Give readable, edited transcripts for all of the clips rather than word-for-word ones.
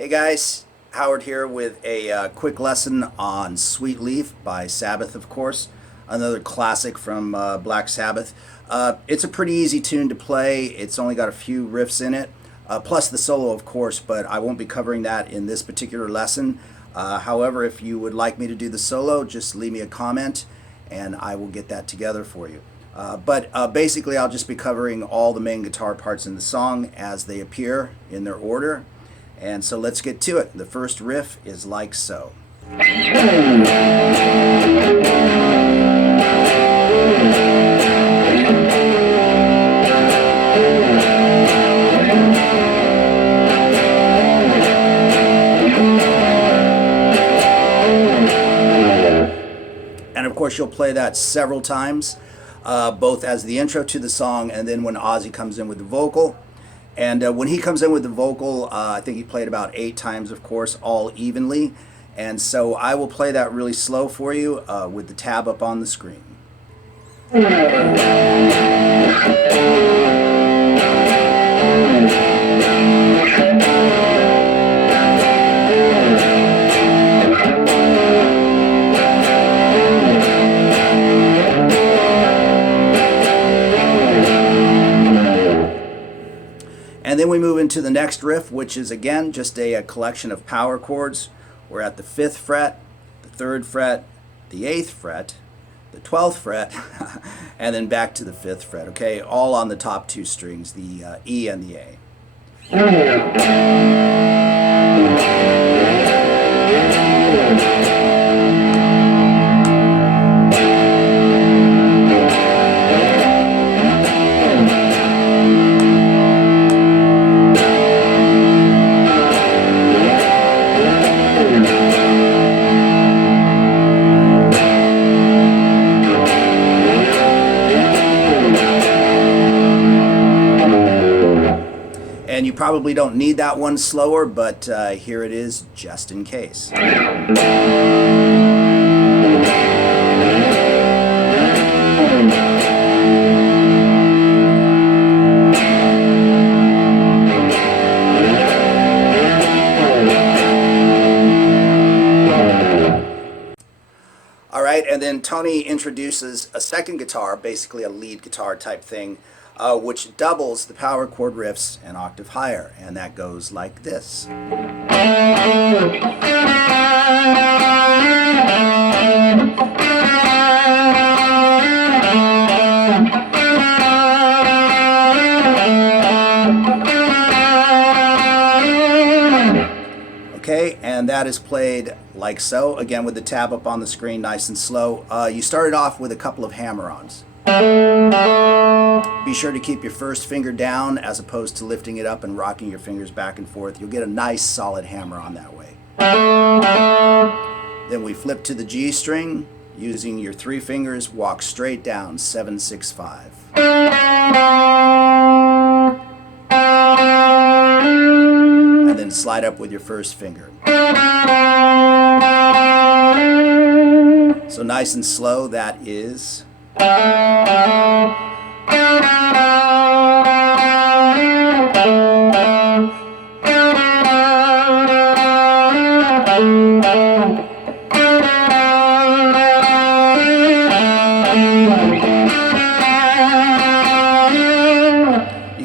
Hey guys, Howard here with a quick lesson on Sweet Leaf by Sabbath, of course. Another classic from Black Sabbath. It's a pretty easy tune to play. It's only got a few riffs in it, plus the solo, of course, but I won't be covering that in this particular lesson. However, if you would like me to do the solo, just leave me a comment and I will get that together for you. But basically, I'll just be covering all the main guitar parts in the song as they appear in their order. And so let's get to it. The first riff is like so. And of course, you'll play that several times, both as the intro to the song and then when Ozzy comes in with the vocal. And when he comes in with the vocal, I think he played about 8 times, of course, all evenly. And so I will play that really slow for you with the tab up on the screen. And then we move into the next riff, which is again just a collection of power chords. We're at the 5th fret, the 3rd fret, the 8th fret, the 12th fret, and then back to the 5th fret, okay? All on the top 2 strings, the E and the A. And you probably don't need that one slower, but here it is just in case. All right, and then Tony introduces a second guitar, basically a lead guitar type thing, which doubles the power chord riffs an octave higher, and that goes like this. Okay, and that is played like so, again with the tab up on the screen, nice and slow. You started off with a couple of hammer-ons. Be sure to keep your first finger down as opposed to lifting it up and rocking your fingers back and forth. You'll get a nice solid hammer-on that way. Then we flip to the G string. Using your 3 fingers, walk straight down, 7, 6, 5. And then slide up with your first finger. So nice and slow, that is. You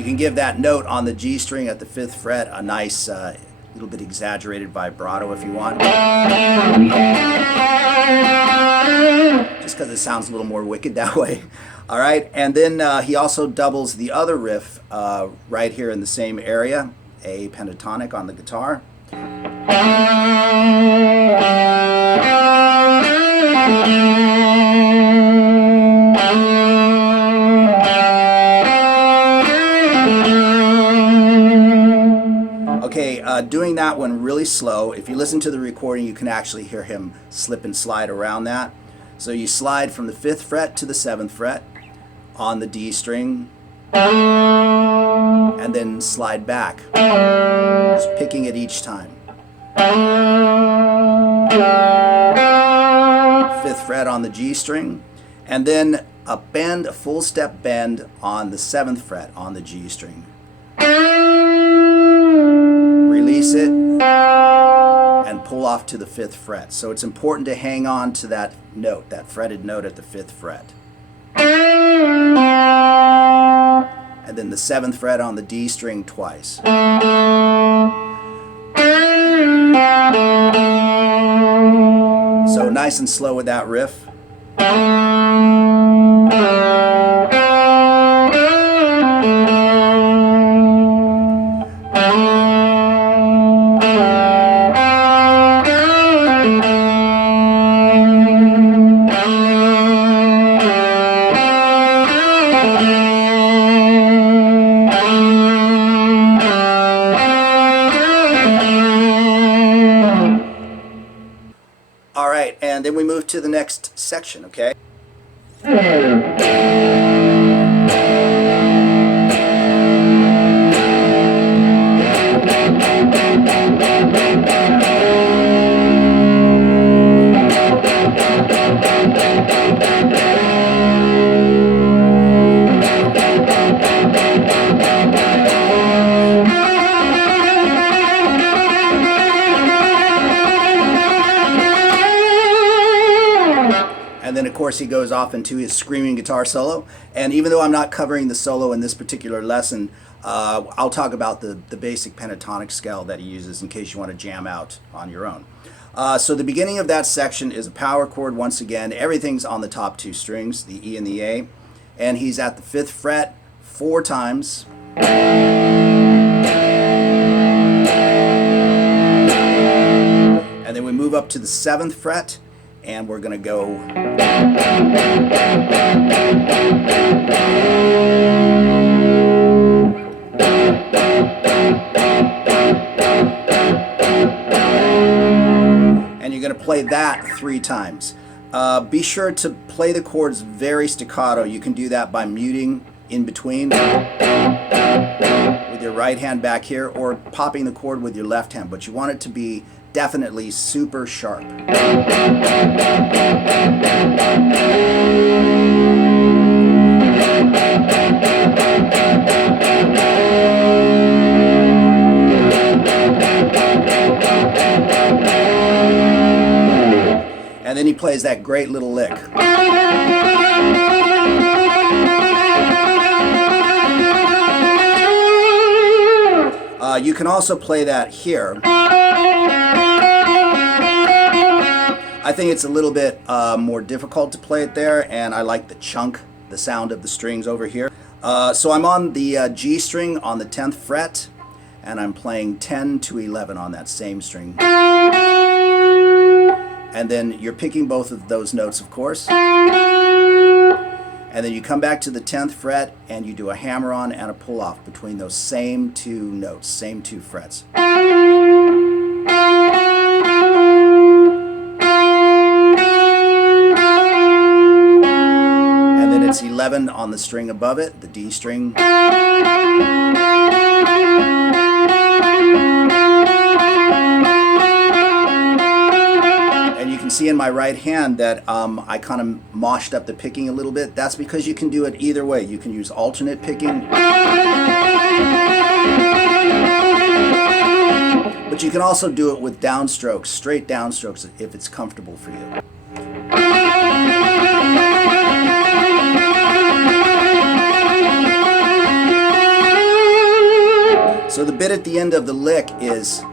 can give that note on the G string at the 5th fret a nice little bit exaggerated vibrato if you want. Just because it sounds a little more wicked that way. All right, and then he also doubles the other riff right here in the same area, a pentatonic on the guitar. Okay, doing that one really slow. If you listen to the recording, you can actually hear him slip and slide around that. So you slide from the 5th fret to the 7th fret on the D string, and then slide back, just picking it each time. 5th fret on the G string, and then a bend, a full step bend on the 7th fret on the G string. Release it, and pull off to the 5th fret. So it's important to hang on to that note, that fretted note at the 5th fret. And then the 7th fret on the D string twice. So nice and slow with that riff. All right, and then we move to the next section, okay? And then, of course, he goes off into his screaming guitar solo. And even though I'm not covering the solo in this particular lesson, I'll talk about the basic pentatonic scale that he uses in case you want to jam out on your own. So the beginning of that section is a power chord once again. Everything's on the top 2 strings, the E and the A. And he's at the 5th fret 4 times. And then we move up to the 7th fret. And we're going to go and you're going to play that 3 times. Be sure to play the chords very staccato. You can do that by muting in between with your right hand back here or popping the chord with your left hand, but you want it to be definitely super sharp. And then he plays that great little lick. You can also play that here. I think it's a little bit more difficult to play it there, and I like the chunk, the sound of the strings over here. So I'm on the G string on the 10th fret, and I'm playing 10 to 11 on that same string. And then you're picking both of those notes, of course. And then you come back to the 10th fret, and you do a hammer-on and a pull-off between those same 2 notes, same 2 frets. And then it's 11 on the string above it, the D string. See in my right hand that I kind of moshed up the picking a little bit. That's because you can do it either way. You can use alternate picking, but you can also do it with downstrokes, straight downstrokes, if it's comfortable for you. So the bit at the end of the lick is,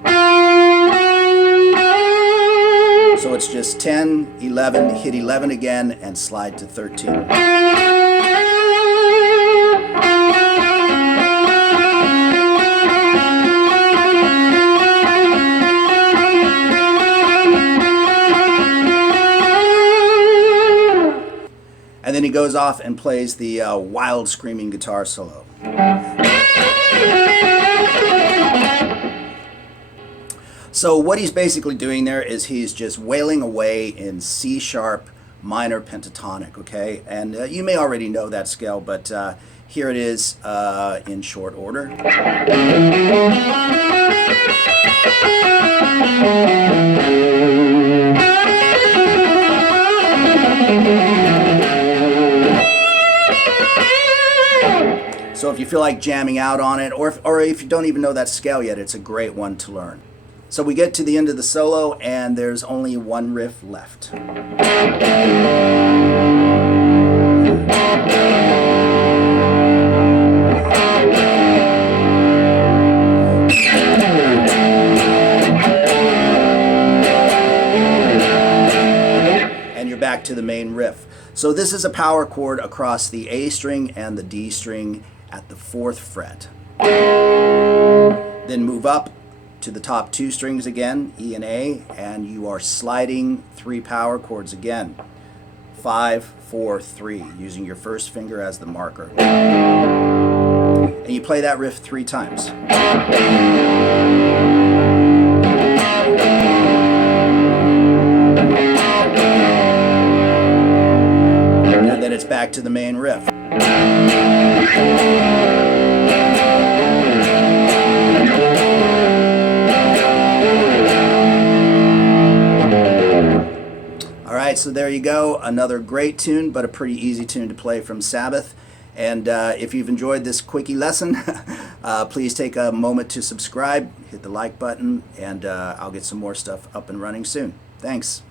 so it's just 10, 11, hit 11 again, and slide to 13. And then he goes off and plays the wild screaming guitar solo. So what he's basically doing there is he's just wailing away in C sharp minor pentatonic, okay? And you may already know that scale, but here it is in short order. So if you feel like jamming out on it, or if you don't even know that scale yet, it's a great one to learn. So we get to the end of the solo, and there's only one riff left. And you're back to the main riff. So this is a power chord across the A string and the D string at the 4th fret. Then move up to the top 2 strings again, E and A, and you are sliding 3 power chords again. 5, 4, 3, using your first finger as the marker. And you play that riff 3 times. And then it's back to the main riff. So there you go, another great tune, but a pretty easy tune to play from Sabbath. And if you've enjoyed this quickie lesson, please take a moment to subscribe, hit the like button, and I'll get some more stuff up and running soon. Thanks.